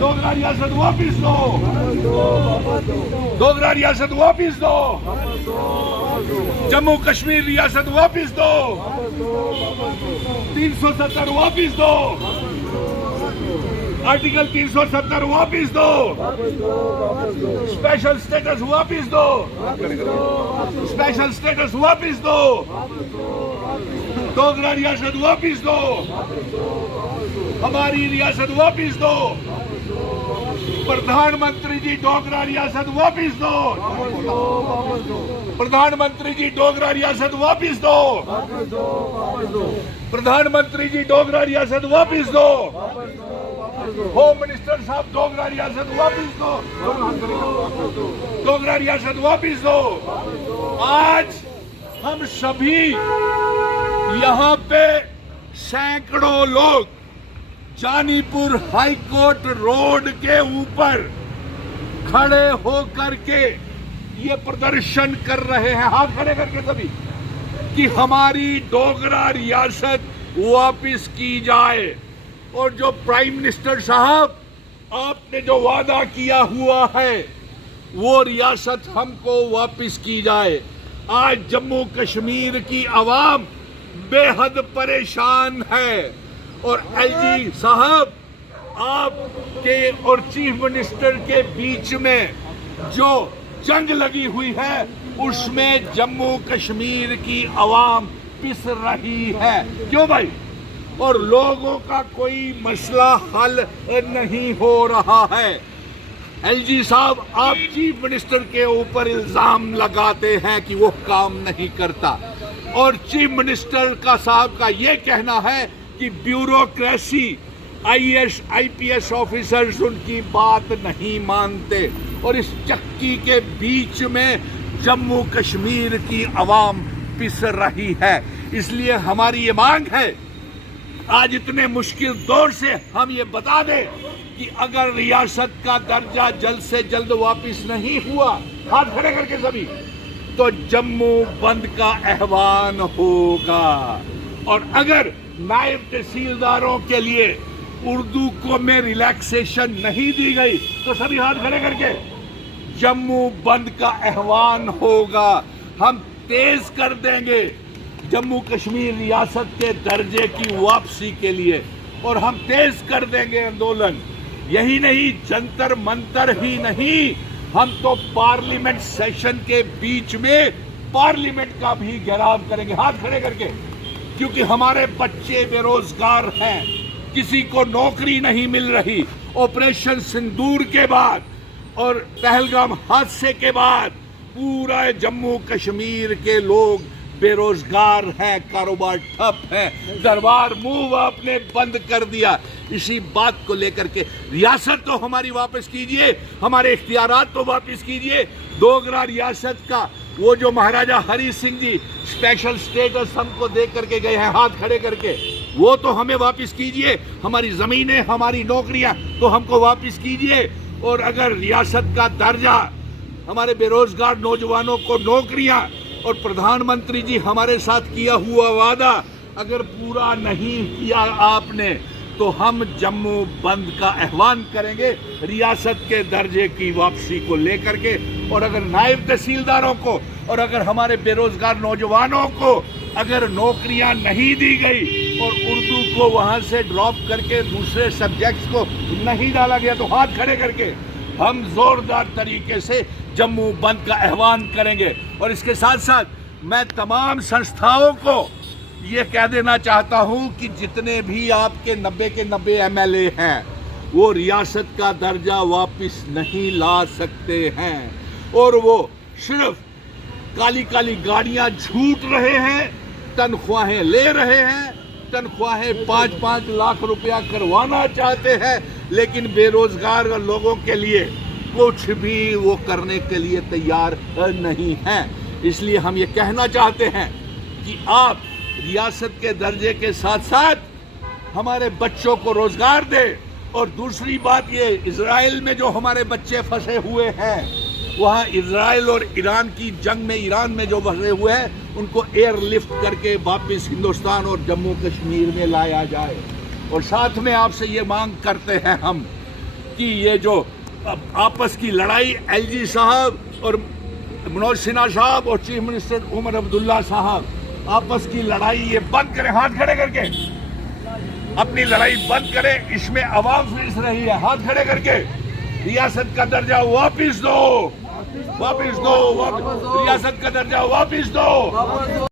डोगरा रियासत वापिस दो, डोगरा रियासत वापिस दो, जम्मू कश्मीर रियासत वापिस दो, 370 वापिस दो, आर्टिकल 370 वापिस दो, स्पेशल स्टेटस वापिस दो, स्पेशल स्टेटस वापिस दो, डोगरा रियासत वापिस दो, हमारी रियासत वापिस दो, प्रधानमंत्री जी डोगरा रियासत वापिस दो, प्रधानमंत्री जी डोगरा रियासत वापिस दो, प्रधानमंत्री जी डोगरा रियासत वापिस दो, होम मिनिस्टर साहब डोगरा रियासत वापिस दो, डोगरा रियासत वापिस दो। आज हम सभी यहाँ पे सैकड़ों लोग जानीपुर हाई कोर्ट रोड के ऊपर खड़े होकर के ये प्रदर्शन कर रहे हैं, हाथ खड़े करके सभी, कि हमारी डोगरा रियासत वापिस की जाए। और जो प्राइम मिनिस्टर साहब आपने जो वादा किया हुआ है वो रियासत हमको वापिस की जाए। आज जम्मू कश्मीर की आवाम बेहद परेशान है और एलजी साहब आपके और चीफ मिनिस्टर के बीच में जो जंग लगी हुई है उसमें जम्मू कश्मीर की आवाम पिस रही है। क्यों भाई? और लोगों का कोई मसला हल नहीं हो रहा है। एलजी साहब आप चीफ मिनिस्टर के ऊपर इल्जाम लगाते हैं कि वो काम नहीं करता और चीफ मिनिस्टर का साहब का ये कहना है कि ब्यूरोक्रेसी आईएएस आईपीएस ऑफिसर्स उनकी बात नहीं मानते और इस चक्की के बीच में जम्मू कश्मीर की आवाम पिस रही है। इसलिए हमारी ये मांग है आज इतने मुश्किल दौर से हम ये बता दें कि अगर रियासत का दर्जा जल्द से जल्द वापिस नहीं हुआ, हाथ खड़े करके सभी, तो जम्मू बंद का ऐलान होगा। और अगर नायब तहसीलदारों के लिए उर्दू को में रिलैक्सेशन नहीं दी गई तो सभी हाथ खड़े करके जम्मू बंद का ऐलान होगा। हम तेज कर देंगे जम्मू कश्मीर रियासत के दर्जे की वापसी के लिए और हम तेज कर देंगे आंदोलन। यही नहीं, जंतर मंतर ही नहीं, हम तो पार्लियामेंट सेशन के बीच में पार्लियामेंट का भी घेराव करेंगे, हाथ खड़े करके, क्योंकि हमारे बच्चे बेरोजगार हैं, किसी को नौकरी नहीं मिल रही। ऑपरेशन सिंदूर के बाद और पहलगाम हादसे के बाद पूरा जम्मू कश्मीर के लोग बेरोजगार हैं, कारोबार ठप है, दरबार मूव आपने बंद कर दिया। इसी बात को लेकर के रियासत तो हमारी वापस कीजिए, हमारे इख्तियारात तो वापस कीजिए। डोगरा रियासत का वो जो महाराजा हरी सिंह जी स्पेशल स्टेटस हमको दे करके गए हैं, हाथ खड़े करके, वो तो हमें वापस कीजिए। हमारी जमीनें, हमारी नौकरियां तो हमको वापस कीजिए। और अगर रियासत का दर्जा, हमारे बेरोजगार नौजवानों को नौकरियां और प्रधानमंत्री जी हमारे साथ किया हुआ वादा अगर पूरा नहीं किया आपने तो हम जम्मू बंद का ऐलान करेंगे रियासत के दर्जे की वापसी को लेकर के। और अगर नायब तहसीलदारों को और अगर हमारे बेरोजगार नौजवानों को अगर नौकरियां नहीं दी गई और उर्दू को वहां से ड्रॉप करके दूसरे सब्जेक्ट्स को नहीं डाला गया तो हाथ खड़े करके हम जोरदार तरीके से जम्मू बंद का ऐलान करेंगे। और इसके साथ साथ मैं तमाम संस्थाओं को ये कह देना चाहता हूं कि जितने भी आपके 90 के 90 एमएलए हैं वो रियासत का दर्जा वापस नहीं ला सकते हैं और वो सिर्फ काली काली गाड़ियां झूठ रहे हैं, तनख्वाहें ले रहे हैं, तनख्वाहें 5-5 लाख रुपया करवाना चाहते हैं, लेकिन बेरोजगार लोगों के लिए कुछ भी वो करने के लिए तैयार नहीं हैं। इसलिए हम ये कहना चाहते हैं कि आप रियासत के दर्जे के साथ साथ हमारे बच्चों को रोजगार दें। और दूसरी बात ये, इजराइल में जो हमारे बच्चे फंसे हुए हैं, वहाँ इजराइल और ईरान की जंग में ईरान में जो फंसे हुए हैं उनको एयरलिफ्ट करके वापस हिंदुस्तान और जम्मू कश्मीर में लाया जाए। और साथ में आपसे ये मांग करते हैं हम کی یہ جو آپس کی لڑائی ایل جی صاحب اور منوج سنہا صاحب اور چیف منسٹر عمر عبداللہ صاحب آپس کی لڑائی یہ بند کریں. ہاتھ کھڑے کر کے اپنی لڑائی بند کریں. اس میں عوام فیس رہی ہے. ہاتھ کھڑے کر کے ریاست کا درجہ واپس دو, واپس دو, ریاست کا درجہ واپس دو.